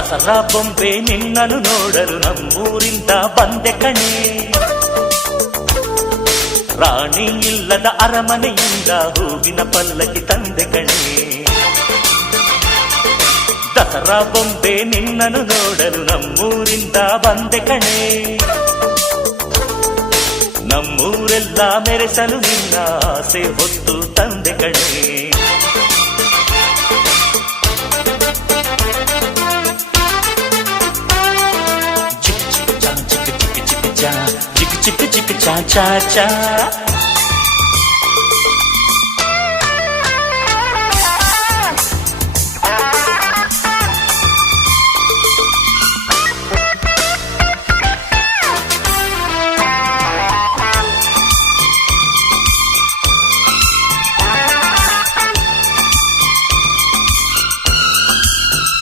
ದಸರಾ ಬೊಂಬೆ ನಿನ್ನನ್ನು ನೋಡಲು ನಮ್ಮೂರಿಂದ ಬಂದೆ ಕಣೆ. ರಾಣಿ ಇಲ್ಲದ ಅರಮನೆಯಿಂದ ಹೂವಿನ ಪಲ್ಲಕ್ಕಿ ತಂದೆ ಕಣೆ. ದಸರಾ ಬೊಂಬೆ ನಿನ್ನನ್ನು ನೋಡಲು ನಮ್ಮೂರಿಂದ ಬಂದೆ ಕಣೆ. ನಮ್ಮೂರೆಲ್ಲ ಮೆರೆಸಲು ನಿನ್ನ ಆಸೆ ಹೊತ್ತು ತಂದೆ ಕಣೆ. ಚಿಕ್ ಚಿಕ್ ಚಾ ಚಾ ಚಾ